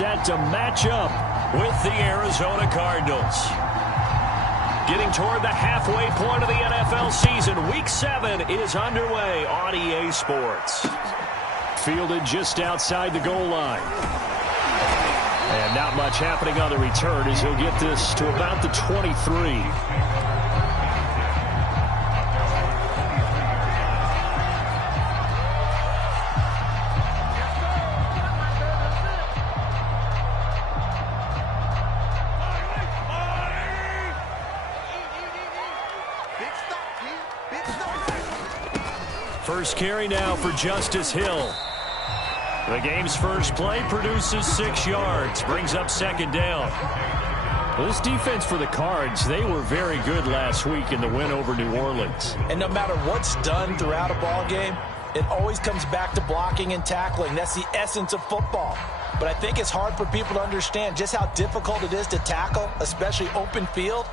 set to match up with the Arizona Cardinals. Getting toward the halfway point of the NFL season, Week 7 is underway on EA Sports. Fielded just outside the goal line. And not much happening on the return as he'll get this to about the 23. First carry now for Justice Hill. The game's first play produces 6 yards, brings up second down. Well, this defense for the Cards, they were very good last week in the win over New Orleans. And no matter what's done throughout a ball game, it always comes back to blocking and tackling. That's the essence of football. But I think it's hard for people to understand just how difficult it is to tackle, especially open field.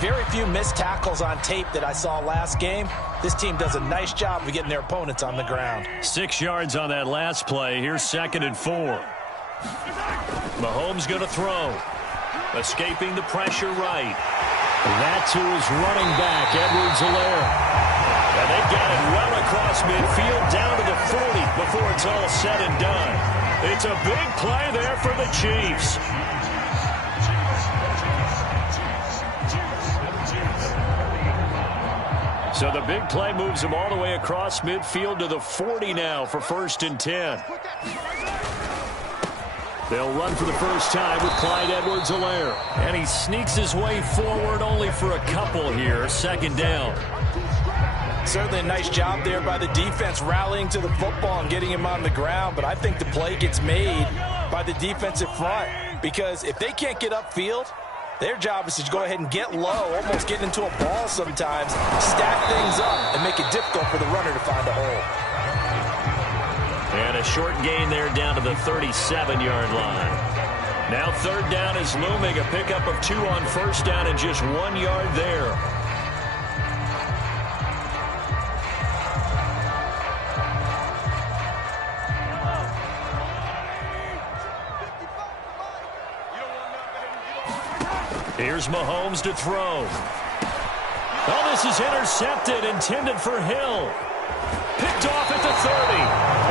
Very few missed tackles on tape that I saw last game. This team does a nice job of getting their opponents on the ground. 6 yards on that last play. Here's 2nd and 4. Mahomes going to throw. Escaping the pressure right. That to his running back, Edwards-Helaire. And they got it well across midfield down to the 40 before it's all said and done. It's a big play there for the Chiefs. So the big play moves him all the way across midfield to the 40 now for 1st and 10. They'll run for the first time with Clyde Edwards-Helaire. And he sneaks his way forward only for a couple here. 2nd down. Certainly a nice job there by the defense rallying to the football and getting him on the ground. But I think the play gets made by the defensive front. Because if they can't get upfield, their job is to go ahead and get low, almost get into a ball sometimes, stack things up, and make it difficult for the runner to find a hole. And a short gain there down to the 37-yard line. Now 3rd down is looming, a pickup of 2 on 1st down and just 1 yard there. Here's Mahomes to throw. Oh, this is intercepted, intended for Hill. Picked off at the 30.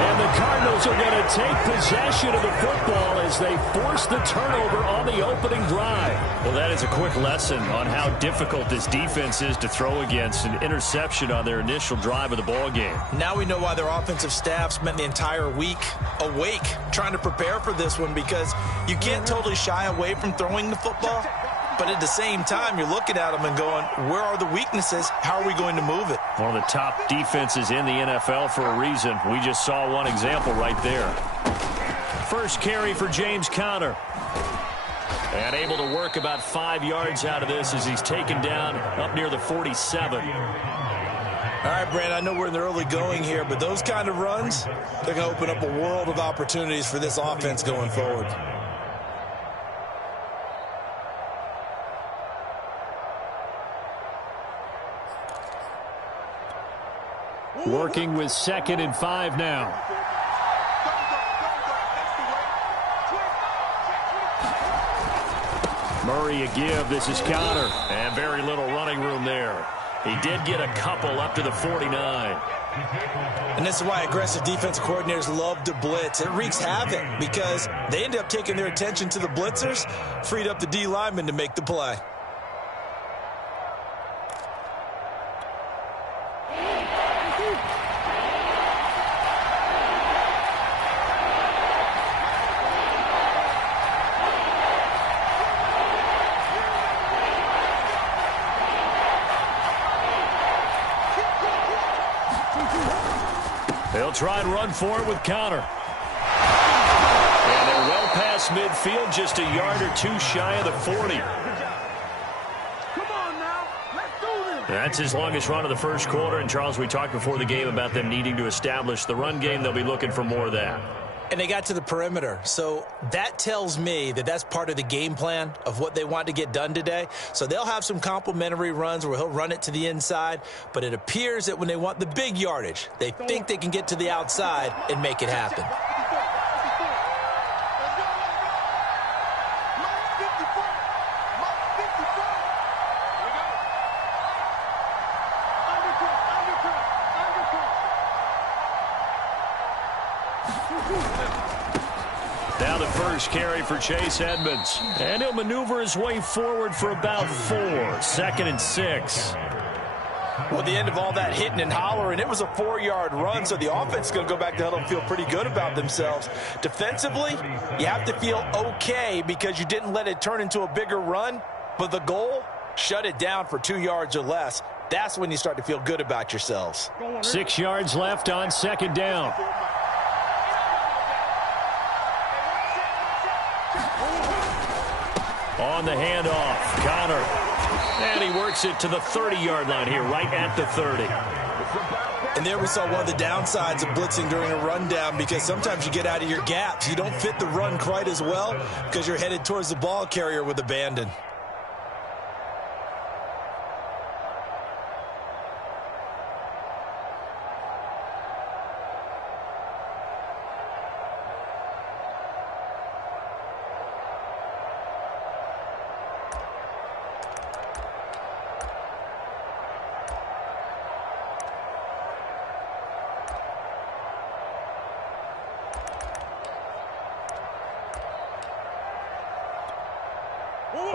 And the Cardinals are going to take possession of the football as they force the turnover on the opening drive. Well, that is a quick lesson on how difficult this defense is to throw against. An interception on their initial drive of the ball game. Now we know why their offensive staff spent the entire week awake trying to prepare for this one, because you can't totally shy away from throwing the football. But at the same time, you're looking at them and going, where are the weaknesses? How are we going to move it? One of the top defenses in the NFL for a reason. We just saw one example right there. First carry for James Conner. And able to work about 5 yards out of this as he's taken down up near the 47. All right, Brandon, I know we're in the early going here, but those kind of runs, they're going to open up a world of opportunities for this offense going forward. Working with 2nd and 5 now. Murray a give. This is Conner. And very little running room there. He did get a couple up to the 49. And this is why aggressive defensive coordinators love to blitz. It wreaks havoc because they end up taking their attention to the blitzers, freed up the D lineman to make the play. They'll try and run for it with Conner. And they're well past midfield, just a yard or 2 shy of the 40. That's his longest run of the first quarter. And, Charles, we talked before the game about them needing to establish the run game. They'll be looking for more of that. And they got to the perimeter. So that tells me that that's part of the game plan of what they want to get done today. So they'll have some complementary runs where he'll run it to the inside. But it appears that when they want the big yardage, they think they can get to the outside and make it happen. Now the first carry for Chase Edmonds. And he'll maneuver his way forward for about 4. 2nd and 6. Well, at the end of all that hitting and hollering, it was a 4-yard run, so the offense is going to go back to huddle and feel pretty good about themselves. Defensively, you have to feel okay because you didn't let it turn into a bigger run, but the goal, shut it down for 2 yards or less. That's when you start to feel good about yourselves. 6 yards left on 2nd down. On the handoff, Connor. And he works it to the 30-yard line here, right at the 30. And there we saw one of the downsides of blitzing during a rundown because sometimes you get out of your gaps. You don't fit the run quite as well because you're headed towards the ball carrier with abandon.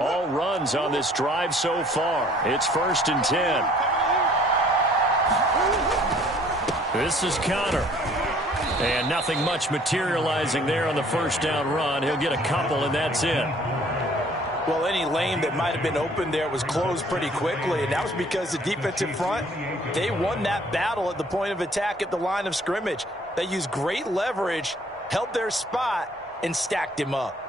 All runs on this drive so far. It's 1st and 10. This is Connor. And nothing much materializing there on the first down run. He'll get a couple, and that's it. Well, any lane that might have been open there was closed pretty quickly, and that was because the defensive front, they won that battle at the point of attack at the line of scrimmage. They used great leverage, held their spot, and stacked him up.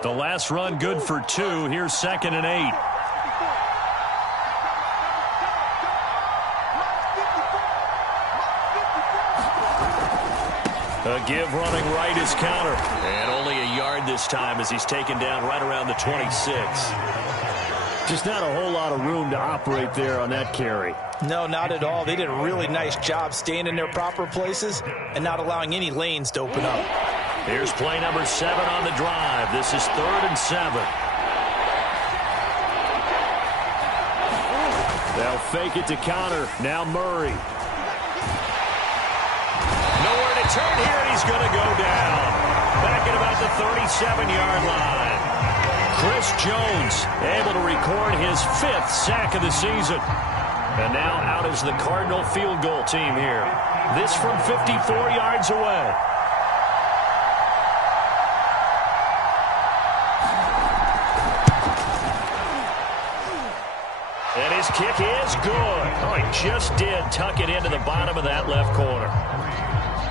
The last run good for 2. Here's 2nd and 8. A give running right is Connor. And only a yard this time as he's taken down right around the 26. Just not a whole lot of room to operate there on that carry. No, not at all. They did a really nice job staying in their proper places and not allowing any lanes to open up. Here's play number 7 on the drive. This is 3rd and 7. They'll fake it to Connor. Now Murray. Nowhere to turn here, and he's going to go down. Back at about the 37-yard line. Chris Jones able to record his 5th sack of the season. And now out is the Cardinal field goal team here. This from 54 yards away. And his kick is good. Oh, he just did tuck it into the bottom of that left corner.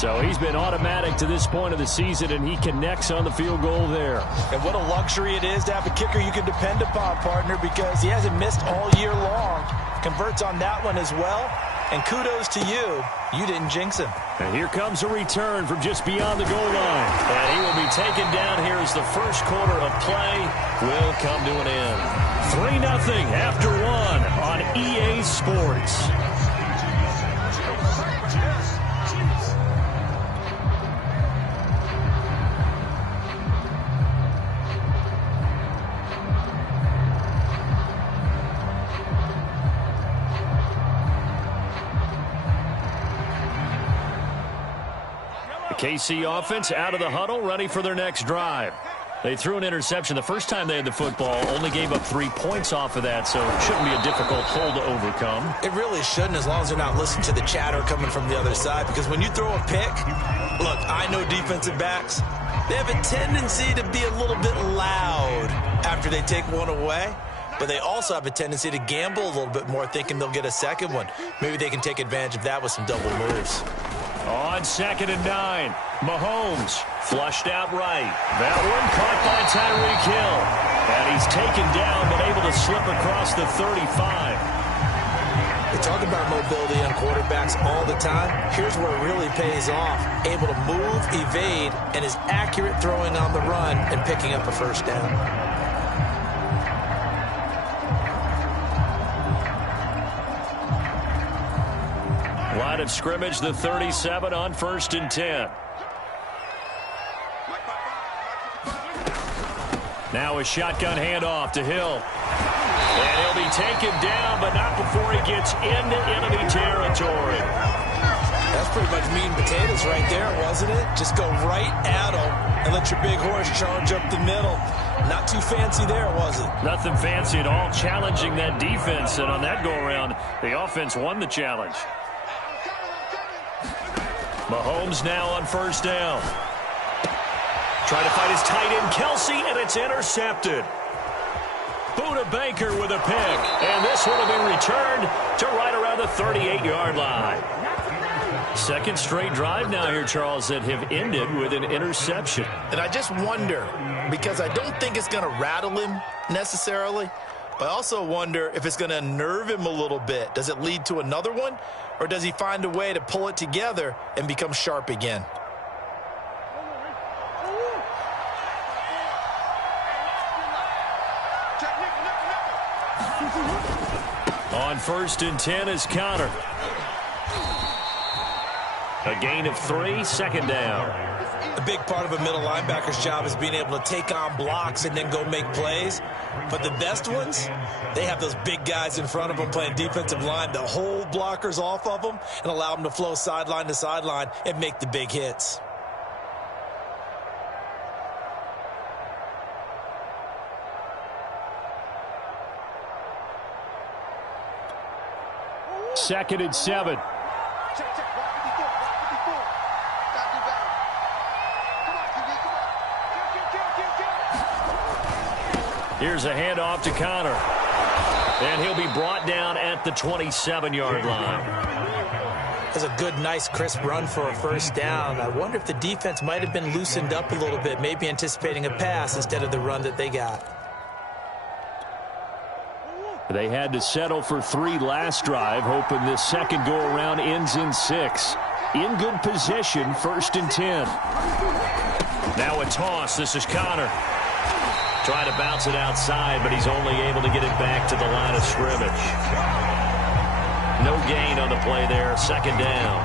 So he's been automatic to this point of the season, and he connects on the field goal there. And what a luxury it is to have a kicker you can depend upon, partner, because he hasn't missed all year long. Converts on that one as well. And kudos to you. You didn't jinx him. And here comes a return from just beyond the goal line. And he will be taken down here as the first quarter of play will come to an end. 3-0 after 1 on EA Sports. KC offense out of the huddle, ready for their next drive. They threw an interception the first time they had the football, only gave up 3 points off of that, so it shouldn't be a difficult hole to overcome. It really shouldn't, as long as they're not listening to the chatter coming from the other side, because when you throw a pick, look, I know defensive backs, they have a tendency to be a little bit loud after they take one away, but they also have a tendency to gamble a little bit more, thinking they'll get a second one. Maybe they can take advantage of that with some double moves. On 2nd and 9, Mahomes flushed out right. That one caught by Tyreek Hill. And he's taken down but able to slip across the 35. We talk about mobility on quarterbacks all the time. Here's where it really pays off. Able to move, evade, and is accurate throwing on the run and picking up a first down. Line of scrimmage, the 37 on 1st and 10. Now a shotgun handoff to Hill. And he'll be taken down, but not before he gets into enemy territory. That's pretty much meat and potatoes right there, wasn't it? Just go right at them and let your big horse charge up the middle. Not too fancy there, was it? Nothing fancy at all, challenging that defense. And on that go-around, the offense won the challenge. Mahomes now on first down. Trying to fight his tight end, Kelsey, and it's intercepted. Buda Baker with a pick. And this one will be returned to right around the 38-yard line. Second straight drive now here, Charles, that have ended with an interception. And I just wonder, because I don't think it's going to rattle him necessarily, but I also wonder if it's going to unnerve him a little bit. Does it lead to another one, or does he find a way to pull it together and become sharp again? On first and 10 is Connor. A gain of 3, second down. A big part of a middle linebacker's job is being able to take on blocks and then go make plays. But the best ones, they have those big guys in front of them playing defensive line to hold blockers off of them and allow them to flow sideline to sideline and make the big hits. Second and 7. Here's a handoff to Connor. And he'll be brought down at the 27-yard line. That's a good, nice, crisp run for a first down. I wonder if the defense might have been loosened up a little bit, maybe anticipating a pass instead of the run that they got. They had to settle for 3 last drive, hoping this second go-around ends in 6. In good position, first and 10. Now a toss. This is Connor. Trying to bounce it outside, but he's only able to get it back to the line of scrimmage. No gain on the play there, second down.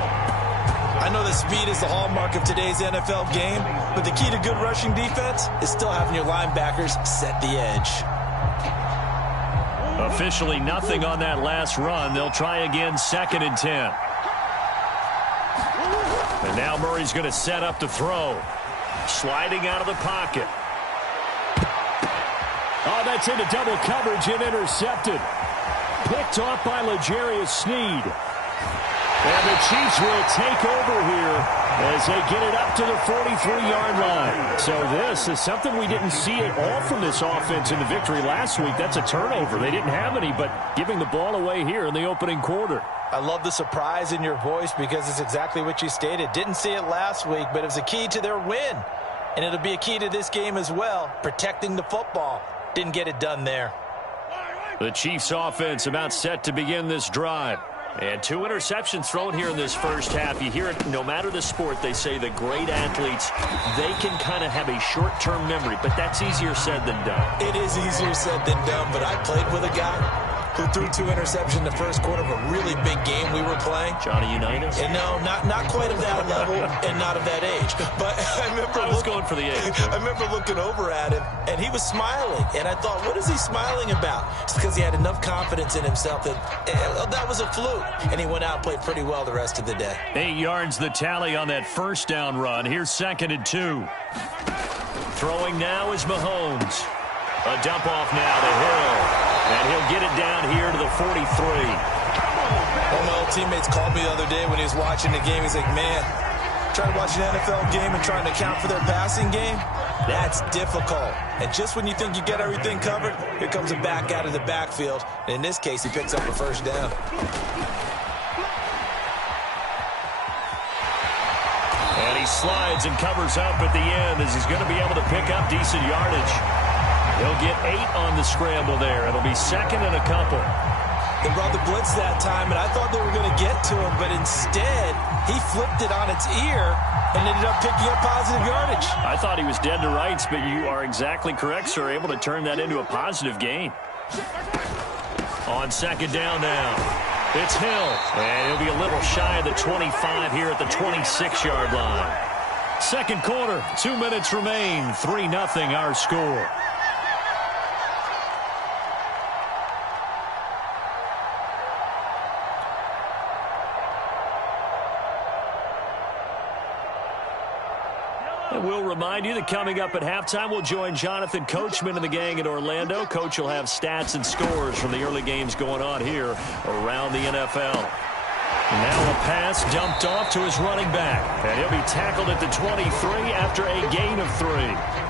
I know that speed is the hallmark of today's NFL game, but the key to good rushing defense is still having your linebackers set the edge. Officially nothing on that last run. They'll try again, second and 10. And now Murray's going to set up to throw. Sliding out of the pocket. Oh, that's into double coverage and intercepted. Picked off by L'Jarius Sneed. And the Chiefs will take over here as they get it up to the 43-yard line. So this is something we didn't see at all from this offense in the victory last week. That's a turnover. They didn't have any, but giving the ball away here in the opening quarter. I love the surprise in your voice because it's exactly what you stated. Didn't see it last week, but it was a key to their win. And it'll be a key to this game as well, protecting the football. Didn't get it done there. The Chiefs offense about set to begin this drive. And 2 interceptions thrown here in this first half. You hear it, no matter the sport, they say the great athletes, they can kind of have a short-term memory, but that's easier said than done. It is easier said than done, but I played with a guy who threw 2 interceptions in the first quarter of a really big game we were playing. Johnny Unitas? And no, not quite of that level and not of that age. But I was going for the age. I remember looking over at him, and he was smiling. And I thought, what is he smiling about? It's because he had enough confidence in himself that that was a fluke. And he went out and played pretty well the rest of the day. 8 yards the tally on that first down run. Here's second and 2. Throwing now is Mahomes. A dump off now to Hill. And he'll get it down here to the 43. One of my old teammates called me the other day when he was watching the game. He's like, man, trying to watch an NFL game and trying to account for their passing game, that's difficult. And just when you think you get everything covered, here comes a back out of the backfield. And in this case, he picks up a first down. And he slides and covers up at the end as he's going to be able to pick up decent yardage. He'll get 8 on the scramble there. It'll be second and a couple. They brought the blitz that time, and I thought they were going to get to him, but instead, he flipped it on its ear and ended up picking up positive yardage. I thought he was dead to rights, but you are exactly correct, sir. Able to turn that into a positive gain. On second down now, it's Hill. And he'll be a little shy of the 25 here at the 26-yard line. Second quarter, 2 minutes remain. 3-0 our score. remind you that coming up at halftime, we'll join Jonathan Coachman and the gang in Orlando. Coach will have stats and scores from the early games going on here around the NFL. Now a pass dumped off to his running back, and he'll be tackled at the 23 after a gain of 3.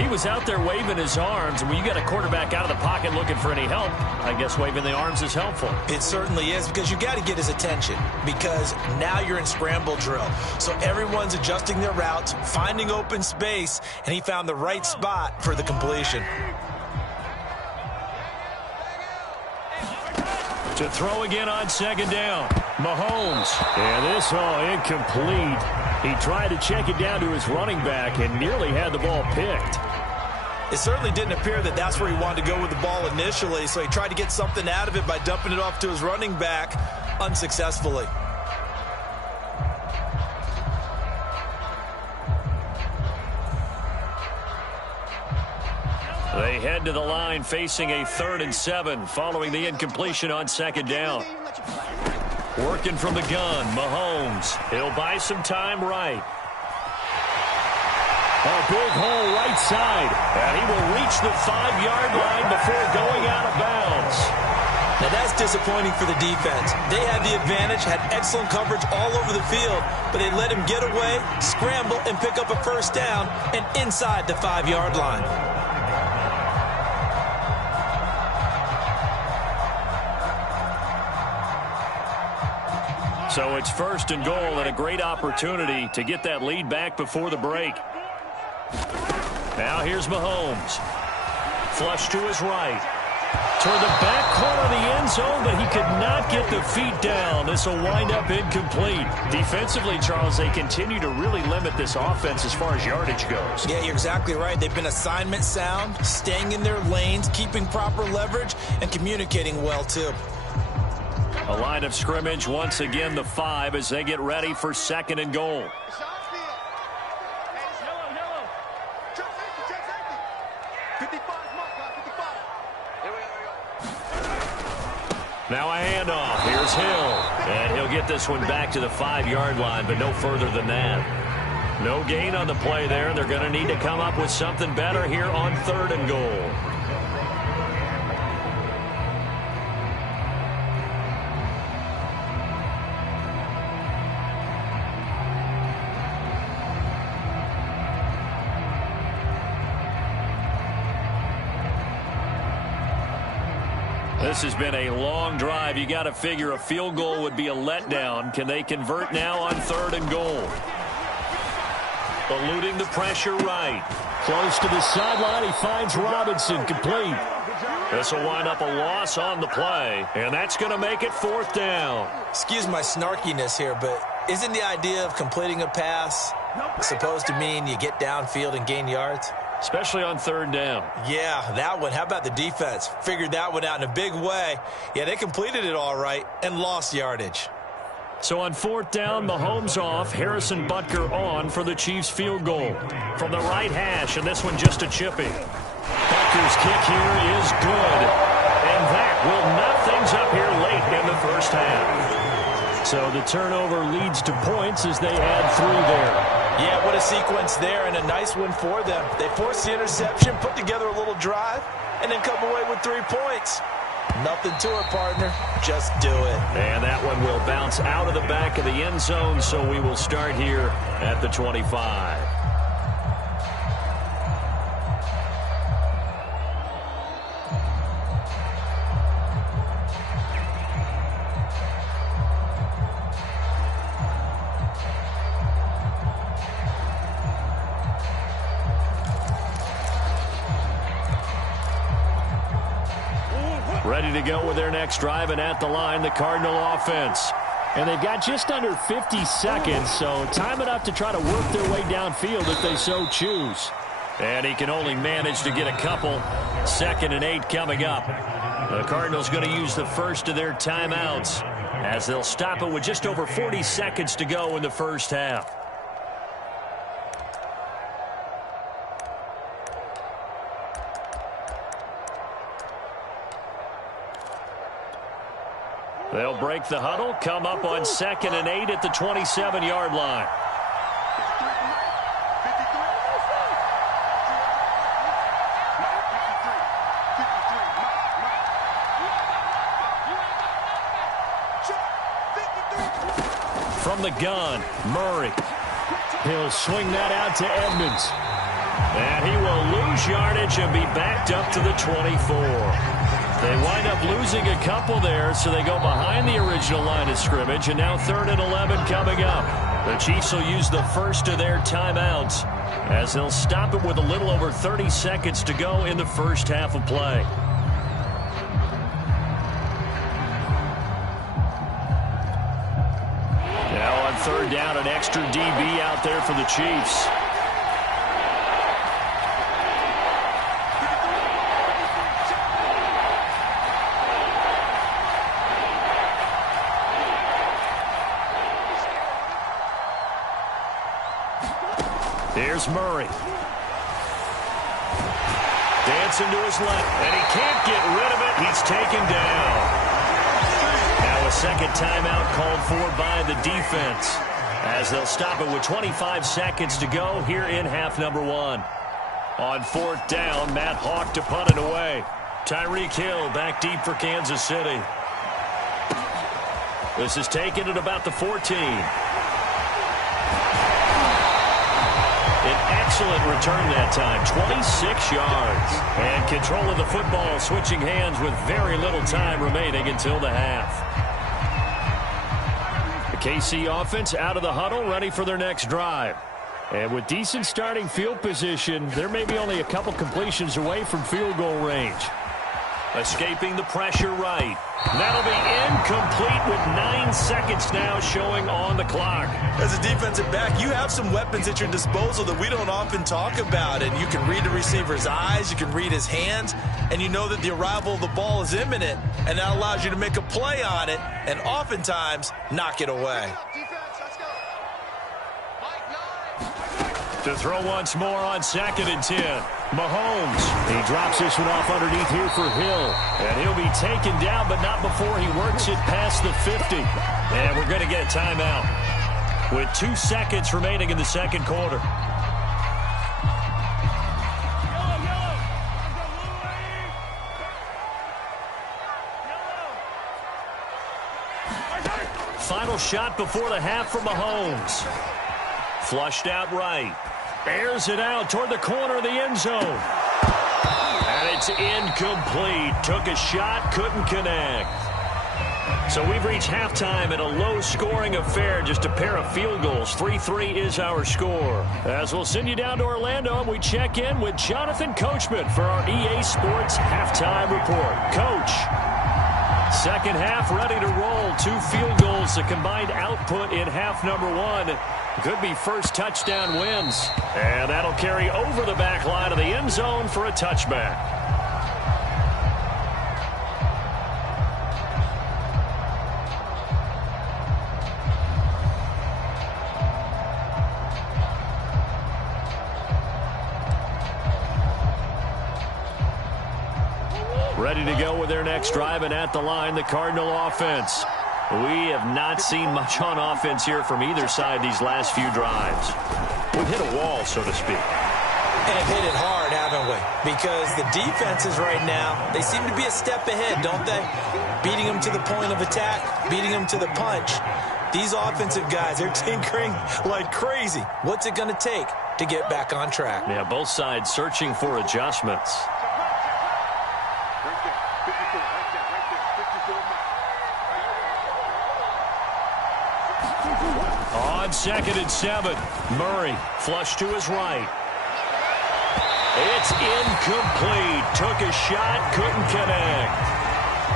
He was out there waving his arms, and when you got a quarterback out of the pocket looking for any help, I guess waving the arms is helpful. It certainly is, because you got to get his attention, because now you're in scramble drill. So everyone's adjusting their routes, finding open space, and he found the right spot for the completion. To throw again on second down. Mahomes. And this all incomplete. He tried to check it down to his running back and nearly had the ball picked. It certainly didn't appear that that's where he wanted to go with the ball initially, so he tried to get something out of it by dumping it off to his running back unsuccessfully. They head to the line facing a 3rd and 7 following the incompletion on second down. Working from the gun, Mahomes. He'll buy some time right. A big hole right side. And he will reach the 5-yard line before going out of bounds. Now that's disappointing for the defense. They had the advantage, had excellent coverage all over the field, but they let him get away, scramble, and pick up a first down and inside the 5-yard line. So it's 1st and goal and a great opportunity to get that lead back before the break. Now here's Mahomes. Flush to his right. Toward the back corner of the end zone, but he could not get the feet down. This will wind up incomplete. Defensively, Charles, they continue to really limit this offense as far as yardage goes. Yeah, you're exactly right. They've been assignment sound, staying in their lanes, keeping proper leverage, and communicating well, too. A line of scrimmage, once again, the 5 as they get ready for 2nd and goal. Now a handoff. Here's Hill. And he'll get this one back to the 5-yard line, but no further than that. No gain on the play there. They're going to need to come up with something better here on 3rd and goal. This has been a long drive. You got to figure a field goal would be a letdown. Can they convert now on 3rd and goal? Eluding the pressure right. Close to the sideline. He finds Robinson complete. This will wind up a loss on the play, and that's going to make it 4th down. Excuse my snarkiness here, but isn't the idea of completing a pass supposed to mean you get downfield and gain yards? Especially on 3rd down. Yeah, that one. How about the defense? Figured that one out in a big way. Yeah, they completed it all right and lost yardage. So on 4th down, Mahomes off, Harrison Butker on for the Chiefs field goal. From the right hash, and this one just a chippy. Butker's kick here is good. And that will knot things up here late in the first half. So the turnover leads to points as they add 3 there. Yeah, what a sequence there, and a nice one for them. They forced the interception, put together a little drive, and then come away with 3 points. Nothing to it, partner. Just do it. And that one will bounce out of the back of the end zone, so we will start here at the 25. Ready to go with their next drive, and at the line, the Cardinal offense. And they've got just under 50 seconds, so time enough to try to work their way downfield if they so choose. And he can only manage to get a couple. 2nd and 8 coming up. The Cardinals going to use the first of their timeouts as they'll stop it with just over 40 seconds to go in the first half. They'll break the huddle, come up on 2nd and 8 at the 27-yard line. from the gun. Murray. He'll swing that out to Edmonds. And he will lose yardage and be backed up to the 24. They wind up losing a couple there, so they go behind the original line of scrimmage, and now 3rd and 11 coming up. The Chiefs will use the first of their timeouts as they'll stop it with a little over 30 seconds to go in the first half of play. Now on 3rd down, an extra DB out there for the Chiefs. Here's Murray. Dancing to his left, and he can't get rid of it. He's taken down. Now a second timeout called for by the defense as they'll stop it with 25 seconds to go here in half number 1. On 4th down, Matt Hawk to punt it away. Tyreek Hill back deep for Kansas City. This is taken at about the 14. An excellent return that time, 26 yards. And control of the football, switching hands with very little time remaining until the half. The KC offense out of the huddle, ready for their next drive. And with decent starting field position, they're maybe only a couple completions away from field goal range. Escaping the pressure right. That'll be incomplete with 9 seconds now showing on the clock. As a defensive back, you have some weapons at your disposal that we don't often talk about. And you can read the receiver's eyes, you can read his hands, and you know that the arrival of the ball is imminent, and that allows you to make a play on it and oftentimes knock it away. To throw once more on 2nd and 10. Mahomes. He drops this one off underneath here for Hill. And he'll be taken down, but not before he works it past the 50. And we're going to get a timeout with 2 seconds remaining in the second quarter. Final shot before the half for Mahomes. Flushed out right. Airs it out toward the corner of the end zone. And it's incomplete. Took a shot, couldn't connect. So we've reached halftime in a low-scoring affair, just a pair of field goals. 3-3 is our score. As we'll send you down to Orlando, and we check in with Jonathan Coachman for our EA Sports Halftime Report. Coach, second half ready to roll. 2 field goals, the combined output in half number 1. Could be first touchdown wins. And that'll carry over the back line of the end zone for a touchback. Ready to go with their next drive, and at the line, the Cardinal offense. We have not seen much on offense here from either side these last few drives. We've hit a wall, so to speak. And hit it hard, haven't we? Because the defenses right now, they seem to be a step ahead, don't they? Beating them to the point of attack, beating them to the punch. These offensive guys, they're tinkering like crazy. What's it going to take to get back on track? Yeah, both sides searching for adjustments. On 2nd and 7, Murray flush to his right. It's incomplete. Took a shot, couldn't connect.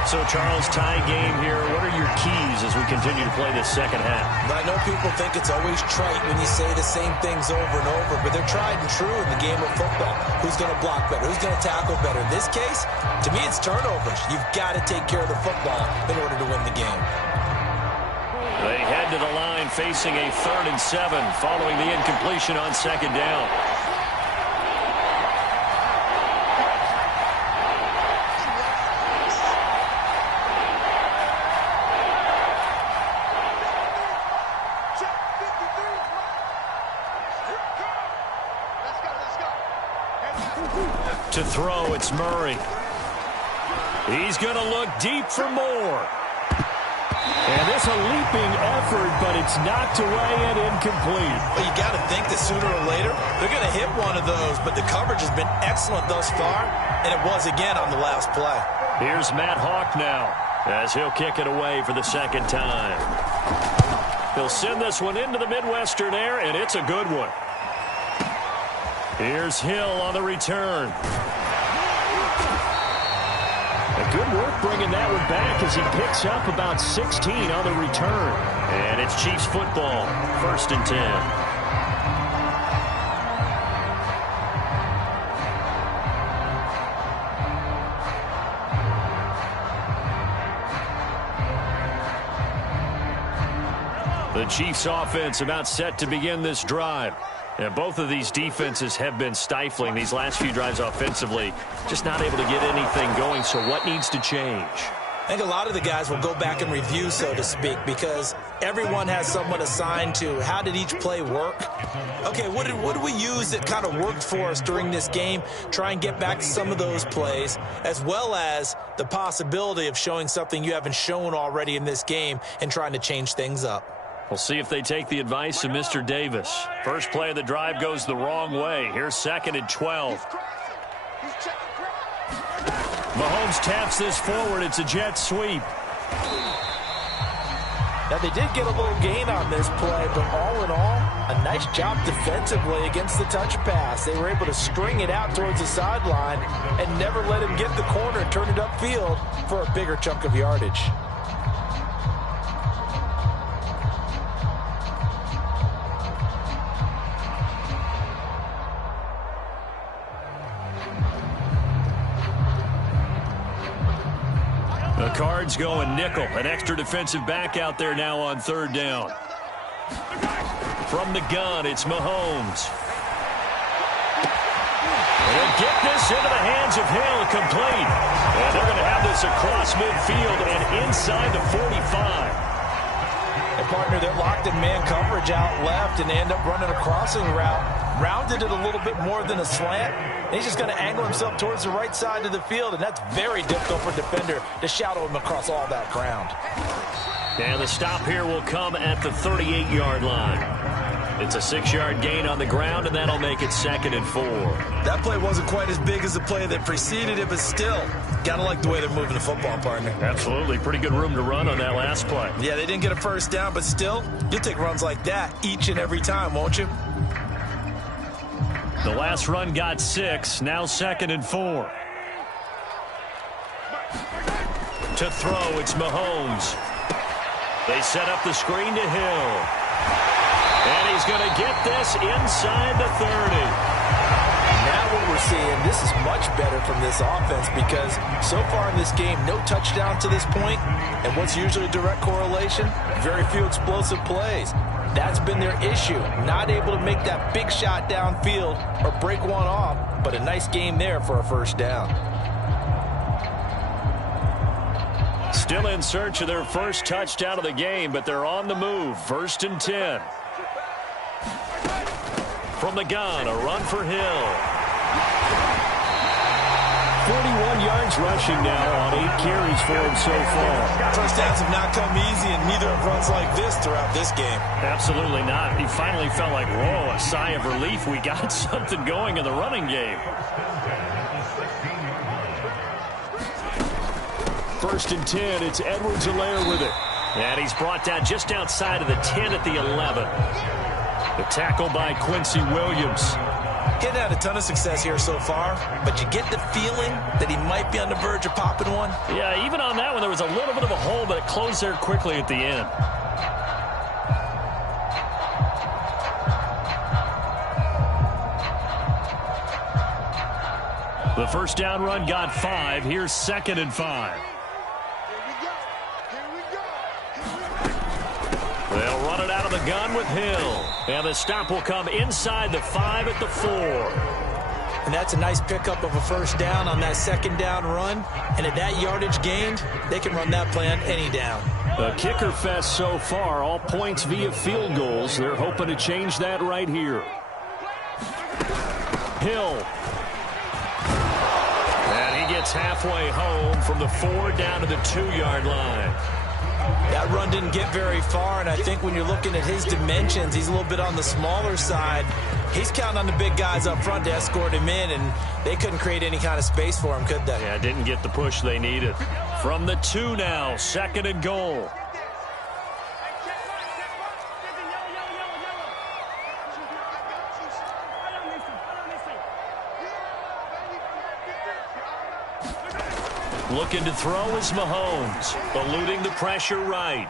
So, Charles, tie game here. What are your keys as we continue to play this second half? I know people think it's always trite when you say the same things over and over, but they're tried and true in the game of football. Who's going to block better? Who's going to tackle better? In this case, to me, it's turnovers. You've got to take care of the football in order to win the game. They head to the line facing a 3rd and 7 following the incompletion on 2nd down. To throw, it's Murray. He's going to look deep for more. And this a leaping effort, but it's knocked away and incomplete. Well, you got to think that sooner or later they're going to hit one of those, but the coverage has been excellent thus far, and it was again on the last play. Here's Matt Hawk now as he'll kick it away for the second time. He'll send this one into the Midwestern air, and it's a good one. Here's Hill on the return. Good work bringing that one back as he picks up about 16 on the return. And it's Chiefs football, 1st and 10. The Chiefs offense about set to begin this drive. And both of these defenses have been stifling these last few drives offensively. Just not able to get anything going, so what needs to change? I think a lot of the guys will go back and review, so to speak, because everyone has someone assigned to how did each play work. Okay, what did we use that kind of worked for us during this game? Try and get back to some of those plays, as well as the possibility of showing something you haven't shown already in this game and trying to change things up. We'll see if they take the advice of Mr. Davis. First play of the drive goes the wrong way. Here's 2nd and 12. Mahomes taps this forward. It's a jet sweep. Now, they did get a little gain on this play, but all in all, a nice job defensively against the touch pass. They were able to string it out towards the sideline and never let him get the corner and turn it upfield for a bigger chunk of yardage. The Cards going nickel. An extra defensive back out there now on 3rd down. From the gun, it's Mahomes. They'll get this into the hands of Hill, complete. And they're going to have this across midfield and inside the 45. And partner, they're locked in man coverage out left, and they end up running a crossing route. Rounded it a little bit more than a slant. And he's just going to angle himself towards the right side of the field, and that's very difficult for a defender to shadow him across all that ground. And the stop here will come at the 38-yard line. It's a 6-yard gain on the ground, and that'll make it 2nd and 4. That play wasn't quite as big as the play that preceded it, but still, got to like the way they're moving the football, partner. Absolutely. Pretty good room to run on that last play. Yeah, they didn't get a first down, but still, you'll take runs like that each and every time, won't you? The last run got 6, now 2nd and 4. To throw, it's Mahomes. They set up the screen to Hill. And he's going to get this inside the 30. Now what we're seeing, this is much better from this offense because so far in this game, no touchdown to this point. And what's usually a direct correlation? Very few explosive plays. That's been their issue. Not able to make that big shot downfield or break one off, but a nice game there for a first down. Still in search of their first touchdown of the game, but they're on the move. 1st and 10. From the gun, a run for Hill. 41 yards rushing now on 8 carries for him so far. First downs have not come easy, and neither have runs like this throughout this game. Absolutely not. He finally felt like, whoa, a sigh of relief. We got something going in the running game. 1st and 10. It's Edwards-Helaire with it. And he's brought down just outside of the 10 at the 11. The tackle by Quincy Williams. He hadn't had a ton of success here so far, but you get the feeling that he might be on the verge of popping one. Yeah, even on that one, there was a little bit of a hole, but it closed there quickly at the end. The first down run got 5. Here's 2nd and 5. They'll run it out of the gun with Hill. And the stop will come inside the 5 at the 4. And that's a nice pickup of a first down on that 2nd down run. And at that yardage gained, they can run that play on any down. A kicker fest so far, all points via field goals. They're hoping to change that right here. Hill. And he gets halfway home from the 4 down to the 2-yard line. That run didn't get very far, and I think when you're looking at his dimensions, he's a little bit on the smaller side. He's counting on the big guys up front to escort him in, and they couldn't create any kind of space for him, could they? Yeah, didn't get the push they needed. From the 2 now, 2nd and goal. Looking to throw is Mahomes, eluding the pressure right.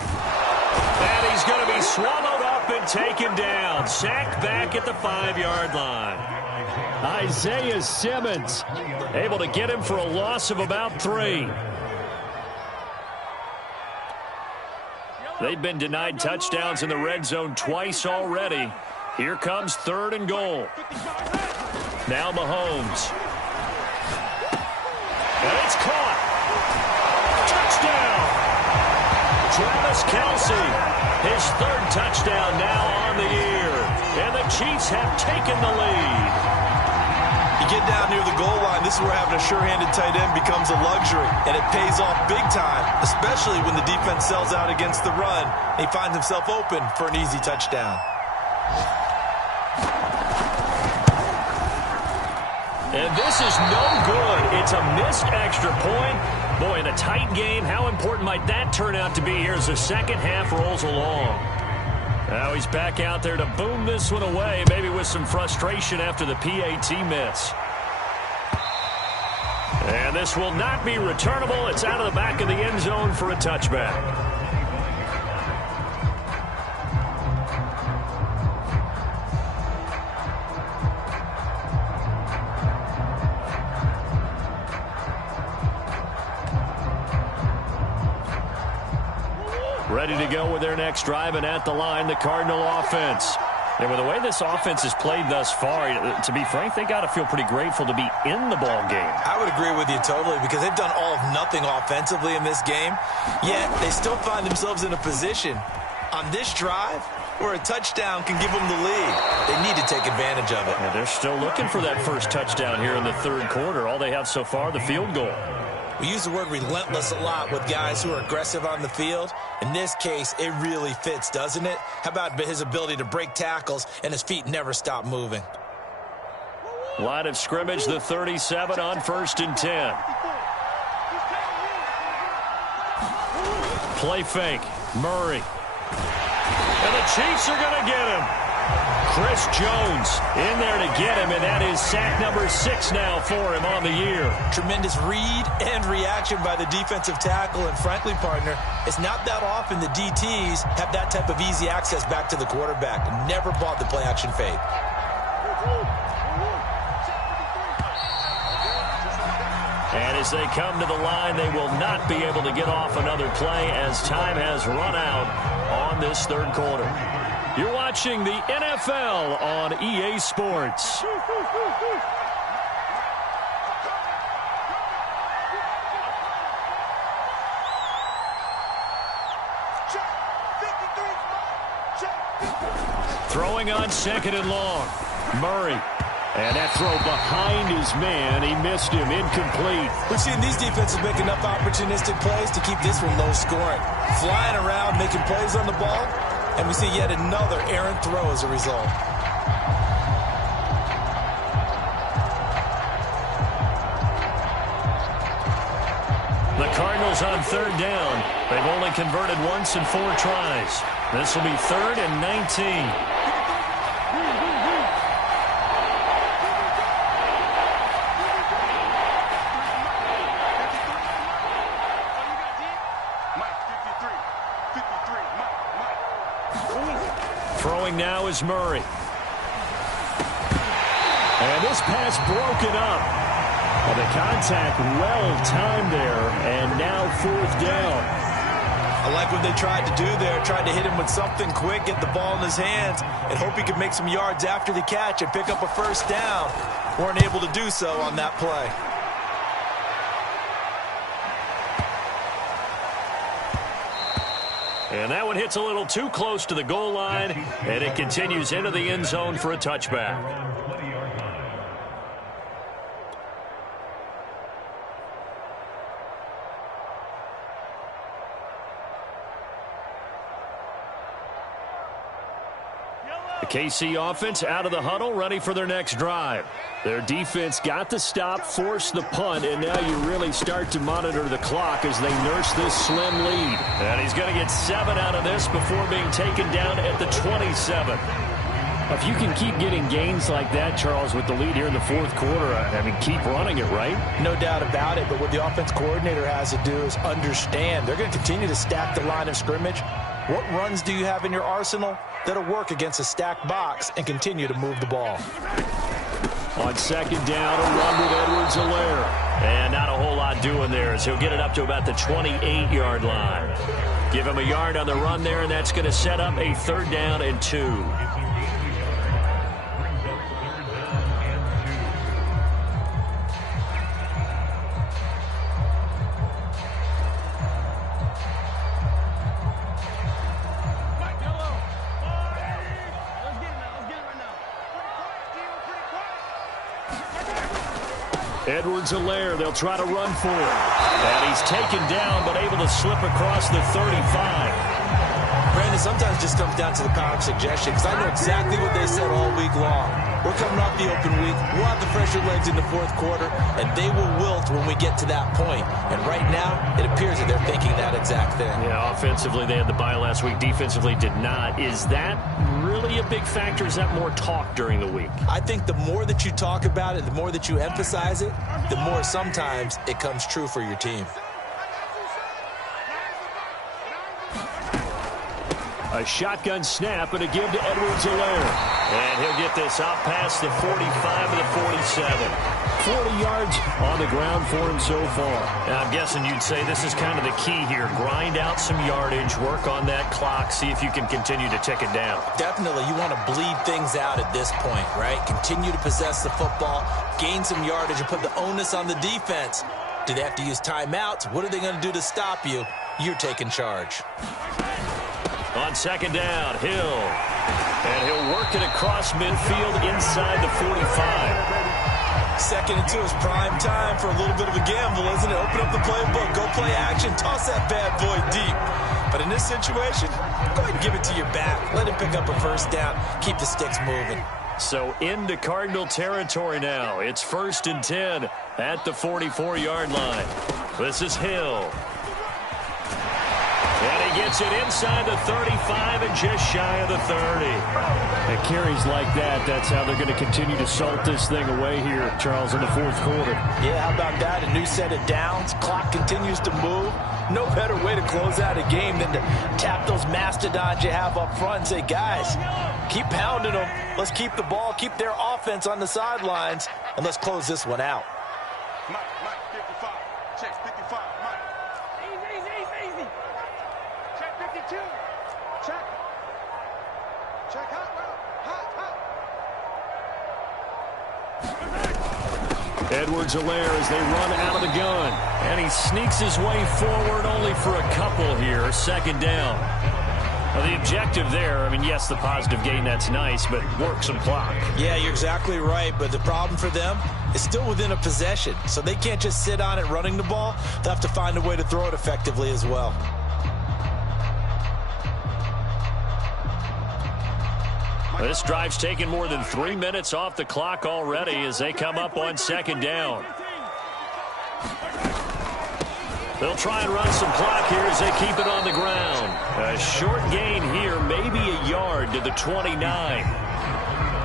And he's going to be swallowed up and taken down. Sacked back at the 5-yard line. Isaiah Simmons able to get him for a loss of about 3. They've been denied touchdowns in the red zone twice already. Here comes 3rd and goal. Now Mahomes. And it's caught. Touchdown. Travis Kelce, his 3rd touchdown now on the year. And the Chiefs have taken the lead. You get down near the goal line, this is where having a sure-handed tight end becomes a luxury. And it pays off big time, especially when the defense sells out against the run. And he finds himself open for an easy touchdown. And this is no good. It's a missed extra point. Boy, in a tight game, how important might that turn out to be here as the second half rolls along? Now he's back out there to boom this one away, maybe with some frustration after the PAT miss. And this will not be returnable. It's out of the back of the end zone for a touchback. Ready to go with their next drive, and at the line, the Cardinal offense. And with the way this offense has played thus far, to be frank, they got to feel pretty grateful to be in the ball game. I would agree with you totally, because they've done all of nothing offensively in this game, yet they still find themselves in a position on this drive where a touchdown can give them the lead. They need to take advantage of it. And they're still looking for that first touchdown here in the 3rd quarter. All they have so far, the field goal. We use the word relentless a lot with guys who are aggressive on the field. In this case, it really fits, doesn't it? How about his ability to break tackles and his feet never stop moving? Line of scrimmage, the 37 on 1st and 10. Play fake. Murray. And the Chiefs are going to get him. Chris Jones in there to get him, and that is sack number 6 now for him on the year. Tremendous read and reaction by the defensive tackle, and frankly, partner, it's not that often the DTs have that type of easy access back to the quarterback. Never bought the play-action fake. And as they come to the line, they will not be able to get off another play as time has run out on this 3rd quarter. You're watching the NFL on EA Sports. Throwing on 2nd and long. Murray. And that throw behind his man. He missed him. Incomplete. We've seen these defenses make enough opportunistic plays to keep this one low scoring. Flying around, making plays on the ball. And we see yet another errant throw as a result. The Cardinals on 3rd down. They've only converted once in 4 tries. This will be 3rd and 19. Throwing now is Murray. And this pass broken up. And the contact well timed there, and now 4th down. I like what they tried to do there, tried to hit him with something quick, get the ball in his hands, and hope he could make some yards after the catch and pick up a 1st down. Weren't able to do so on that play. And that one hits a little too close to the goal line, and it continues into the end zone for a touchback. KC offense out of the huddle, ready for their next drive. Their defense got the stop, forced the punt, and now you really start to monitor the clock as they nurse this slim lead. And he's going to get 7 out of this before being taken down at the 27. If you can keep getting gains like that, Charles, with the lead here in the fourth quarter, I mean, keep running it, right? No doubt about it, but what the offense coordinator has to do is understand they're going to continue to stack the line of scrimmage. What runs do you have in your arsenal that'll work against a stacked box and continue to move the ball? On second down, a run with Edwards-Helaire. And not a whole lot doing there as he'll get it up to about the 28-yard line. Give him a yard on the run there, and that's going to set up a 3rd down and 2. Edwards-Helaire, they'll try to run for it. And he's taken down, but able to slip across the 35. Brandon, sometimes it just comes down to the power of suggestion, because I know exactly what they said all week long. We're coming off the open week. We'll have the fresher legs in the fourth quarter, and they will wilt when we get to that point. And right now, it appears that they're thinking that exact thing. Yeah, offensively, they had the bye last week. Defensively, did not. Is that really a big factor? Is that more talk during the week? I think the more that you talk about it, the more that you emphasize it, the more sometimes it comes true for your team. A shotgun snap and a give to Edwards-Helaire. And he'll get this out past the 45 to the 47. 40 yards on the ground for him so far. Now, I'm guessing you'd say this is kind of the key here. Grind out some yardage, work on that clock, see if you can continue to tick it down. Definitely, you want to bleed things out at this point, right? Continue to possess the football, gain some yardage, and put the onus on the defense. Do they have to use timeouts? What are they going to do to stop you? You're taking charge. On second down, Hill. And he'll work it across midfield inside the 45. 2nd and 2 is prime time for a little bit of a gamble, isn't it? Open up the playbook, go play action, toss that bad boy deep. But in this situation, go ahead and give it to your back. Let him pick up a 1st down. Keep the sticks moving. So into Cardinal territory now. It's 1st and 10 at the 44-yard line. This is Hill. And he gets it inside the 35 and just shy of the 30. And carries like that, that's how they're going to continue to salt this thing away here, Charles, in the fourth quarter. Yeah, how about that? A new set of downs. Clock continues to move. No better way to close out a game than to tap those mastodons you have up front and say, guys, keep pounding them. Let's keep the ball, keep their offense on the sidelines, and let's close this one out. Mike, 55. Check 55, Mike. Easy. Check 52. Check hot route. Hot. Edwards-Helaire as they run out of the gun. And he sneaks his way forward only for a couple here. 2nd down. Well, the objective there, I mean, yes, the positive gain, that's nice, but work some clock. Yeah, you're exactly right, but the problem for them is still within a possession, so they can't just sit on it running the ball. They'll have to find a way to throw it effectively as well. This drive's taken more than 3 minutes off the clock already as they come up on 2nd down. They'll try and run some clock here as they keep it on the ground. A short gain here, maybe a yard to the 29.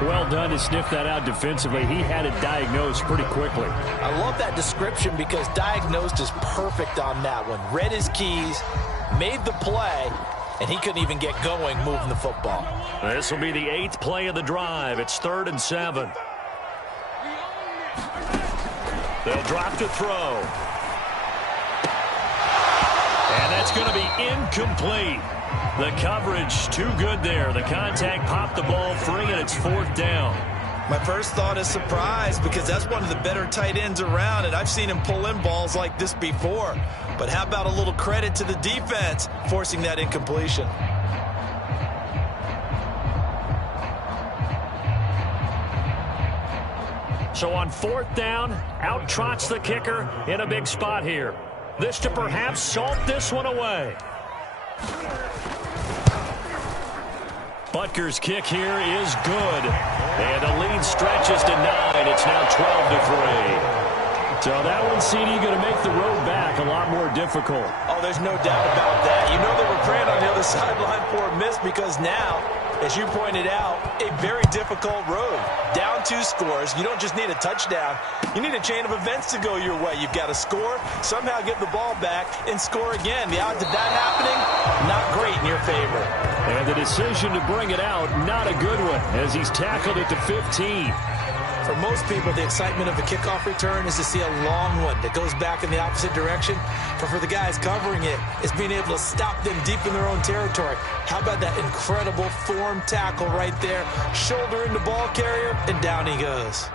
Well done to sniff that out defensively. He had it diagnosed pretty quickly. I love that description because diagnosed is perfect on that one. Read his keys, made the play, and he couldn't even get going moving the football. This will be the 8th play of the drive. It's 3rd and 7. They'll drop to throw. And that's going to be incomplete. The coverage too good there. The contact popped the ball free, and it's 4th down. My first thought is surprise because that's one of the better tight ends around, and I've seen him pull in balls like this before. But how about a little credit to the defense forcing that incompletion? So on 4th down, out trots the kicker in a big spot here. This to perhaps salt this one away. Butker's kick here is good. And the lead stretches to 9. It's now 12-3. So that one, CD, going to make the road back a lot more difficult. Oh, there's no doubt about that. You know they were praying on the other sideline for a miss because now, as you pointed out, a very difficult road. Down 2 scores. You don't just need a touchdown. You need a chain of events to go your way. You've got to score, somehow get the ball back, and score again. The odds of that happening, not great in your favor. And the decision to bring it out, not a good one, as he's tackled at the 15. For most people, the excitement of a kickoff return is to see a long one that goes back in the opposite direction. But for the guys covering it, it's being able to stop them deep in their own territory. How about that incredible form tackle right there? Shoulder in the ball carrier, and down he goes.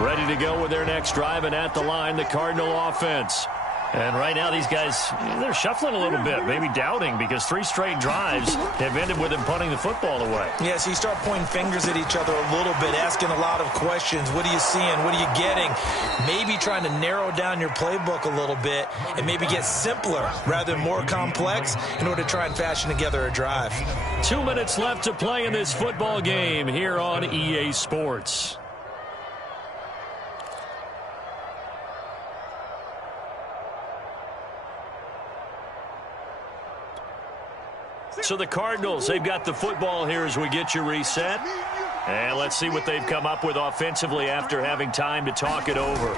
Ready to go with their next drive, and at the line, the Cardinal offense. And right now, these guys, they're shuffling a little bit, maybe doubting, because 3 straight drives have ended with them punting the football away. Yeah, so you start pointing fingers at each other a little bit, asking a lot of questions. What are you seeing? What are you getting? Maybe trying to narrow down your playbook a little bit and maybe get simpler rather than more complex in order to try and fashion together a drive. 2 minutes left to play in this football game here on EA Sports. So the Cardinals, they've got the football here as we get you reset. And let's see what they've come up with offensively after having time to talk it over.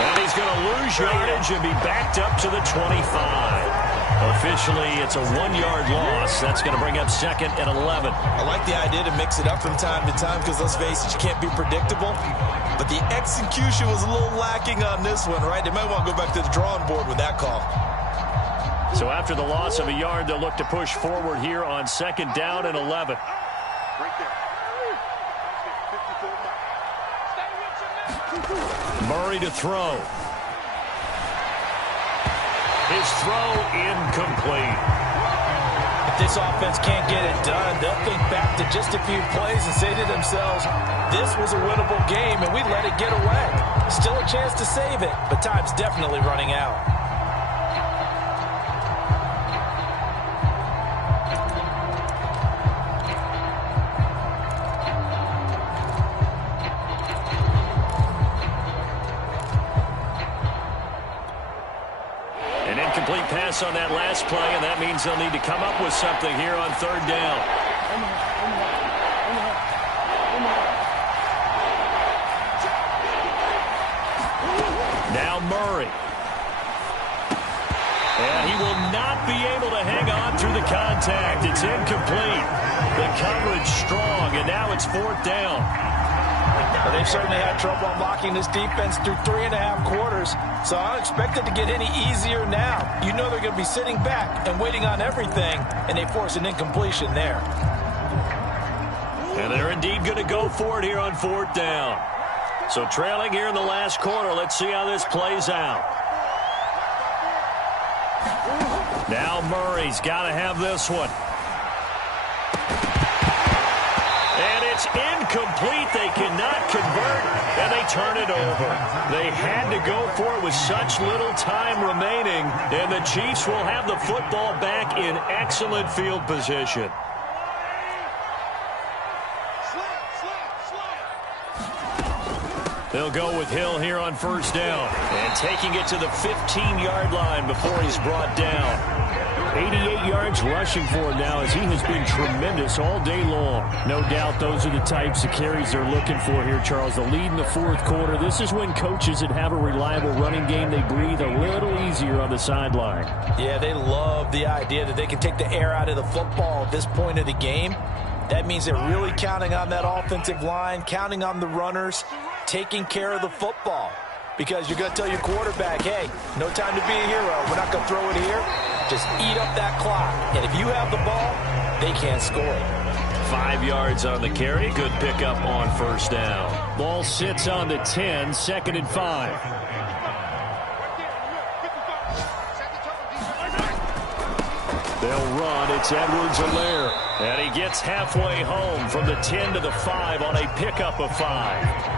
And he's going to lose yardage and be backed up to the 25. Officially, it's a 1-yard loss. That's going to bring up 2nd and 11. I like the idea to mix it up from time to time because, let's face it, you can't be predictable. But the execution was a little lacking on this one, right? They might want to go back to the drawing board with that call. So after the loss of a yard, they'll look to push forward here on 2nd down and 11. Murray to throw. His throw incomplete. If this offense can't get it done, they'll think back to just a few plays and say to themselves, this was a winnable game and we let it get away. Still a chance to save it, but time's definitely running out. Pass on that last play, and that means they'll need to come up with something here on 3rd down. Now Murray. And he will not be able to hang on through the contact. It's incomplete. The coverage strong, and now it's 4th down. Well, they've certainly had trouble unlocking this defense through 3.5 quarters, so I don't expect it to get any easier now. You know they're going to be sitting back and waiting on everything, and they force an incompletion there. And they're indeed going to go for it here on 4th down. So trailing here in the last quarter, let's see how this plays out. Now Murray's got to have this one. It's incomplete. They cannot convert, and they turn it over. They had to go for it with such little time remaining, and the Chiefs will have the football back in excellent field position. They'll go with Hill here on 1st down, and taking it to the 15-yard line before he's brought down. 88 yards rushing for him now as he has been tremendous all day long. No doubt those are the types of carries they're looking for here, Charles. The lead in the 4th quarter. This is when coaches that have a reliable running game, they breathe a little easier on the sideline. Yeah, they love the idea that they can take the air out of the football at this point of the game. That means they're really counting on that offensive line, counting on the runners, taking care of the football. Because you're going to tell your quarterback, hey, no time to be a hero. We're not going to throw it here. Just eat up that clock. And if you have the ball, they can't score. 5 yards on the carry. Good pickup on 1st down. Ball sits on the 10, 2nd and 5. They'll run. It's Edwards-Helaire. And he gets halfway home from the 10 to the 5 on a pickup of 5.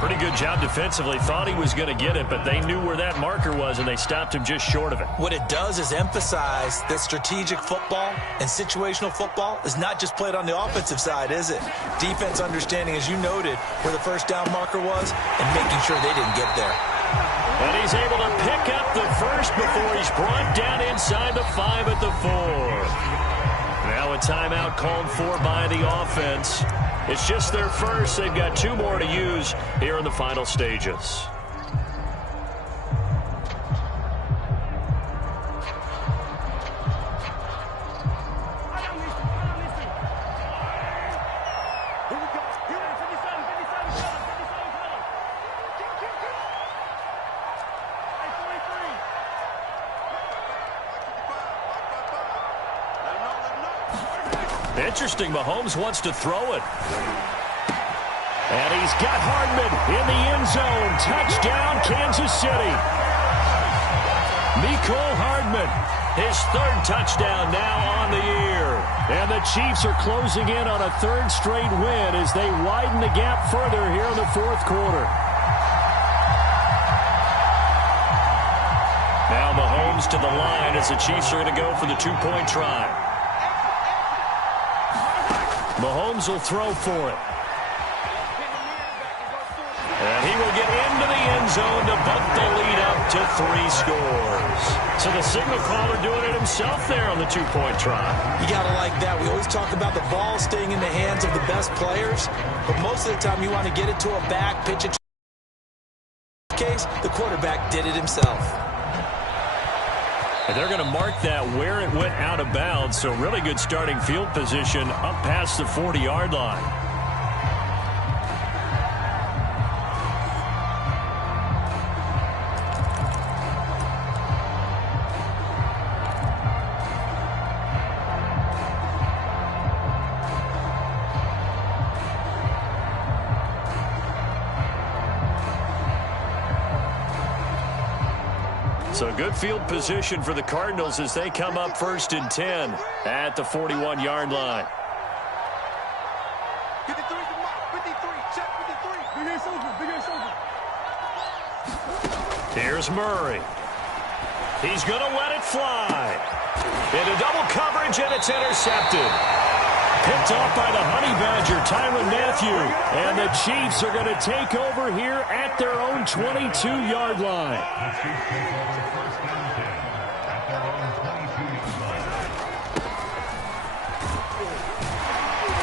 Pretty good job defensively. Thought he was going to get it, but they knew where that marker was, and they stopped him just short of it. What it does is emphasize that strategic football and situational football is not just played on the offensive side, is it? Defense understanding, as you noted, where the first down marker was and making sure they didn't get there. And he's able to pick up the first before he's brought down inside the 5 at the 4. Now a timeout called for by the offense. It's just their first. They've got 2 more to use here in the final stages. Interesting, Mahomes wants to throw it. And he's got Hardman in the end zone. Touchdown, Kansas City. Mecole Hardman, his 3rd touchdown now on the year. And the Chiefs are closing in on a 3rd straight win as they widen the gap further here in the 4th quarter. Now Mahomes to the line as the Chiefs are going to go for the 2-point try. Mahomes will throw for it. And he will get into the end zone to bump the lead up to 3 scores. So the signal caller doing it himself there on the 2-point try. You got to like that. We always talk about the ball staying in the hands of the best players, but most of the time you want to get it to a back, pitch it. In this case, the quarterback did it himself. And they're going to mark that where it went out of bounds, so really good starting field position up past the 40-yard line. So good field position for the Cardinals as they come up 1st and 10 at the 41-yard line. 53, check 53. Big shoulder. Here's Murray. He's going to let it fly. Into double coverage, and it's intercepted. Picked off by the Honey Badger, Tyrann Mathieu. And the Chiefs are going to take over here at their own 22-yard line.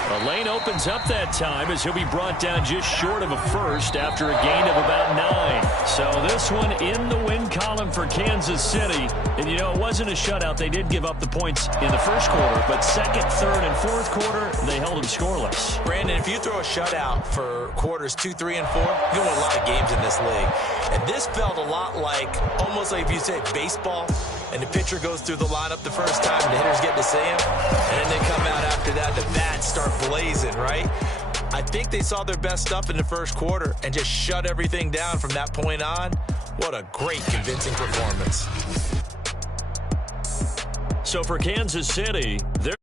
The lane opens up that time as he'll be brought down just short of a first after a gain of about 9. So this one in the win column for Kansas City. And, you know, it wasn't a shutout. They did give up the points in the first quarter, but second, third, and fourth quarter, they held them scoreless. Brandon, if you throw a shutout for quarters 2, 3, and 4, you win a lot of games in this league. And this felt a lot like, almost like if you say baseball, and the pitcher goes through the lineup the first time, and the hitters get to see him, and then they come out after that, the bats start blazing, right? I think they saw their best stuff in the first quarter and just shut everything down from that point on. What a great, convincing performance. So for Kansas City, they're